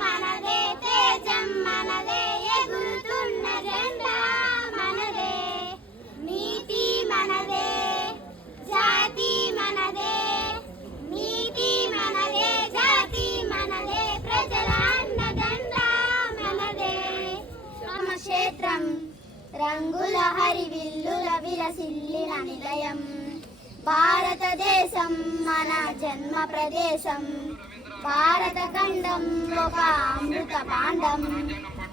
మనదే తేజం మనదే ఎగురుతున్న జెండా మనదే నీతి మనదే జాతి మనదే నీతి మనదే జాతి మనదే ప్రజల అన్నదండ మనదే సమక్షేత్రం రంగుల హరివిల్లుల విరసిల్లిన నిలయం భారతదేశం మన జన్మ ప్రదేశం భారత ఖండం ఒక అమృత భాండం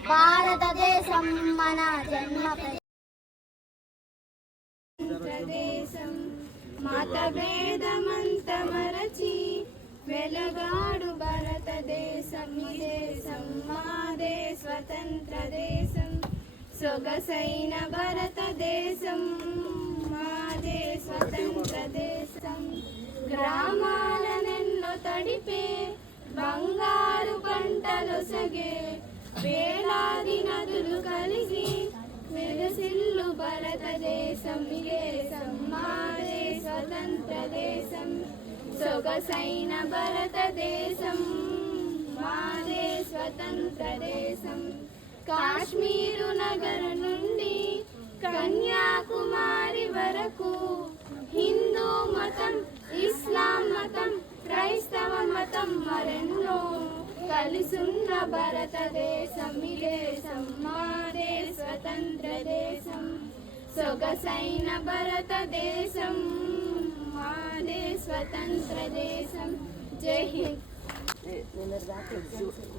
భారతదేశం మన జన్మ ప్రదేశం మతభేదమంత మరచి వెలగాడు భారతదేశం దేశం మాదే స్వతంత్ర దేశం సొగసైన భారతదేశం మాదే స్వతంత్ర దేశం గ్రామాలనెన్నో తడిపే బంగారు పంటలు సగే వేలాది నదులు కలిగి వెలసిల్లు భారతదేశం దేశం మాదే స్వతంత్ర దేశం సొగసైన భారతదేశం మాదే స్వతంత్ర దేశం కాశ్మీరు నగరం నుండి కన్యాకుమారి వరకు హిందూ మతం ఇస్లాం మతం క్రైస్తవ మతం మరెన్నో కలిసున్న భారతదేశం దేశం మాదే స్వతంత్ర దేశం సొగసైన భారతదేశం మాదే స్వతంత్ర దేశం జై Hind.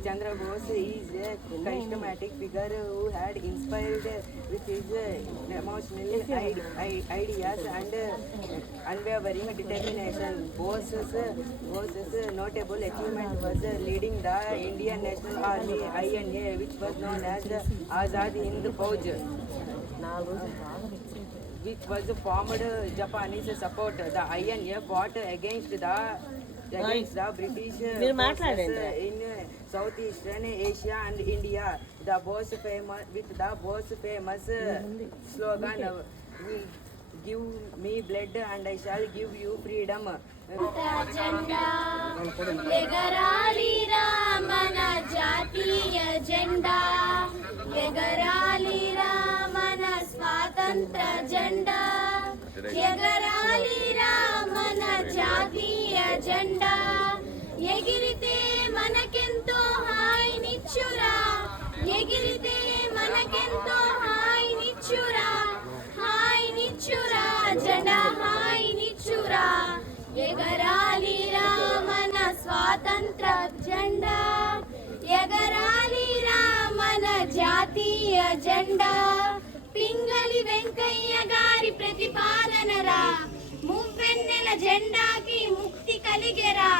Chandra Bose is a charismatic figure who had inspired with his emotional ideas and unwavering determination. Bose's notable achievement was leading the Indian National Army INA, which was known as Azad Hind Fauj, which was formed Japanese support. The INA fought against the British forces in Southeastern Asia and India. The Bose famous slogan, "Give me blood and I shall give you freedom." ఎగరాలిరా మన జాతీయ జెండా ఎగరాలిరా మన స్వాతంత్ర జెండా ఎగరాలిరా మన జాతీయ జెండా ఎగిరితే మనకెంతో హాయినిచ్చురా ఎగిరితే మనకెంతో హాయినిచ్చురా హాయినిచ్చురా జెండా హాయినిచ్చురా ఎగరాలిరా మన స్వాతంత్ర జెండా ఎగరాలిరా మన జాతీయ జెండా పింగళి వెంకయ్య గారి ప్రతిపాదనరా మువ్వెన్నెల జెండాకి ముక్తి కలిగెరా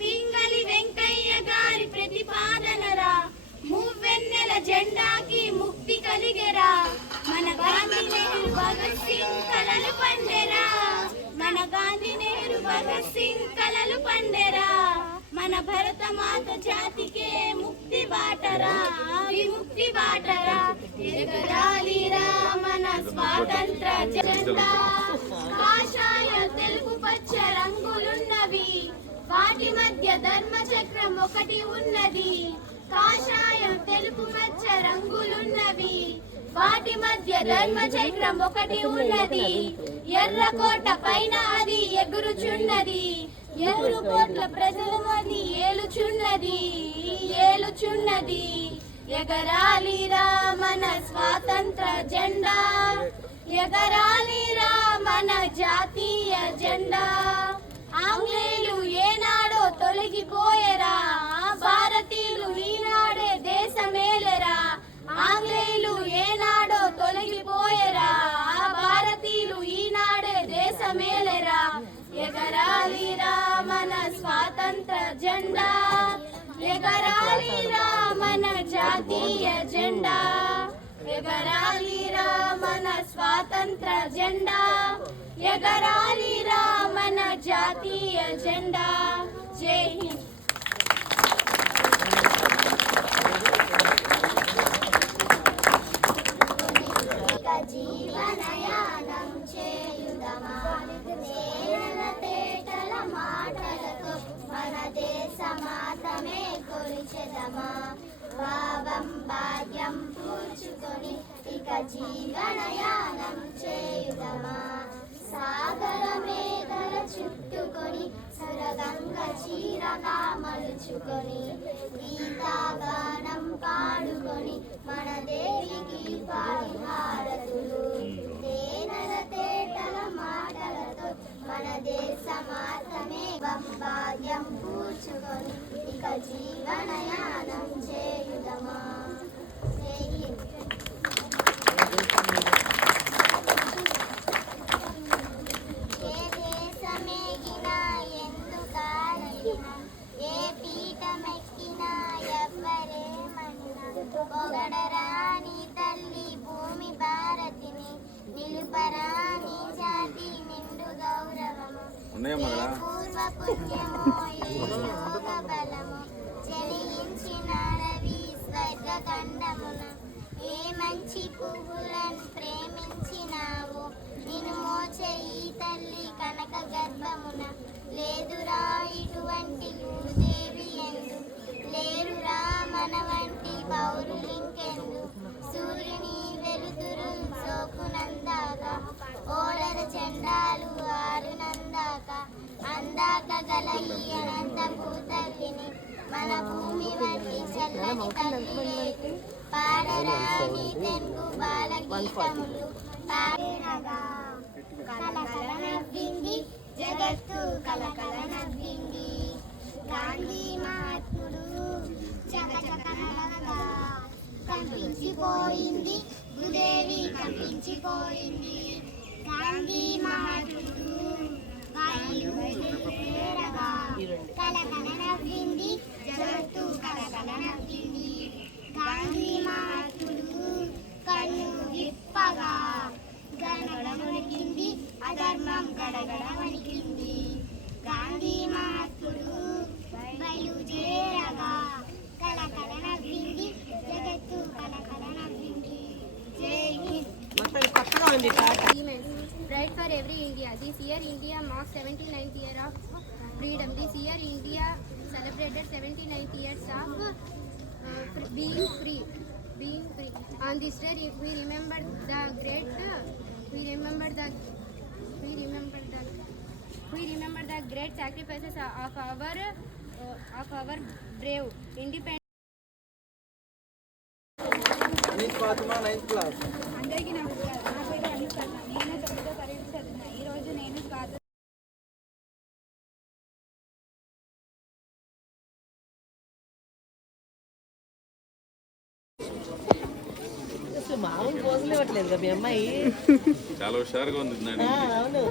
పింగళి వెంకయ్య గారి ప్రతిపాదనరా మువ్వెన్నెల జెండాకి ముక్తి కలిగెరా మన గాంధీ నెహ్రూ భగత్ సింగ్ కలలు పండెరా మన గాంధీ నెహ్రూ భగత్ సింగ్ కలలు పండెరా మన భరత మాత జాతికే ముక్తి బాటరా విముక్తి బాటరా ఎగరాలిరా మన స్వాతంత్ర జెండా కాషాయ తెలుపు పచ్చ రంగులున్నవి వాటి మధ్య ధర్మ చక్రం ఒకటి ఉన్నది కాషాయం తెలుపు పచ్చ రంగులున్నవి వాటి మధ్య ధర్మ చక్రం ఒకటి ఉన్నది ఎర్రకోట పైన అది ఎగురుచున్నది ఎగురు కోట్ల ప్రజలమది ఏలుచున్నది ఏలుచున్నది ఎగరాలిరా మన స్వాతంత్ర జెండా ఎగరాలిరా మన జాతీయ జెండా ఆంగ్లేయులు ఏనాడో తొలగిపోయేరా భారతీయులు ఈనాడే దేశమేలెరా ఆంగ్లేయులు ఏనాడో తొలగిపోయేరా భారతీయులు ఈనాడే దేశమేలెరా ఎగరాలిరా మన స్వాతంత్ర జెండా ఎగరాలిరా మన జాతీయ జెండా ఎగరాలిరా మన స్వాతంత్ర జెండా ఎగరాలిరా మన జాతీయ జెండా జై హింద్ జీవనయానం చేయుదమా నేల తేటల మాటలతో మన దేశ మాతమే కొలిచెదమా భావం భాగ్యం కూర్చుకొని ఇక జీవనయానం చేయుదమా సాగర మేఘల చుట్టుకొని సురగంగ చీరగా మలుచుకొని గీతాగానం పాడుకొని మన దేవికి పారిహారతులు తేనెల తేటల మాటలతో మన దేశ మాతమే భాగ్యం కూర్చుకొని ఇక జీవనయానం చేయుదమా జై హింద్. ఏ దేశమేగినా ఎందుకాలగినా ఏ పీఠమెక్కినా ఎవ్వరేమనినా పొగడరాని తల్లి భూమి భారతిని నిలుపరాని జాతి నిండు గౌరవము ఏ పూర్వ పుణ్యమో ఏ యోగ బలము జనించిన రవి స్వర్గ ఖండమున ఏ మంచి పువ్వులను ప్రేమించినావు నిన్ను మోచే ఈ తల్లి కనక గర్భమున లేదురా ఇటువంటి భూదేవి ఎందు లేరురా మన వంటి పౌరులింకెందు సూర్యుని వెలుతురు సోకునందాక ఓడల జెండాలు ఆరునందాక అందాక గల ఈ అనంతపు తల్లిని మన భూమి వంటి చల్లని తల్లి లేదు పాడరా నీ తెలుగు బాలగీతములు పాడగా కలకల నవ్వింది జగత్తు కలకల నవ్వింది గాంధీ మహాత్ముడు చకచకనగా కంపించిపోయింది భూదేవి కంపించిపోయింది గాంధీ మహాత్ముడు బయలుదేరగా కలకల నవ్వింది జగత్తు కలకల నవ్వింది గాంధీ మహాత్ముడు కన్ను విప్పగా గడగడ వణికింది అధర్మం గడగడ వణికింది గాంధీ మహాత్ముడు బయలుదేరగా కలకల నవ్వింది జగత్తు కలకల నవ్వింది జై Hind. Pride for every India. This year India marks 79th year of freedom. This year India celebrated 79th years of being free. On this day we remember the great sacrifices of our brave independent. Fatima 9th class. అందరికీ నమస్కారం. నా పేరు అనుష్క. నేను 9వ తరగతి చదివిన. ఈరోజు నేను మామూలు పోజులు ఇవ్వట్లేదు కదా మీ అమ్మాయి. చాలా హుషారుగా ఉంది. అవును.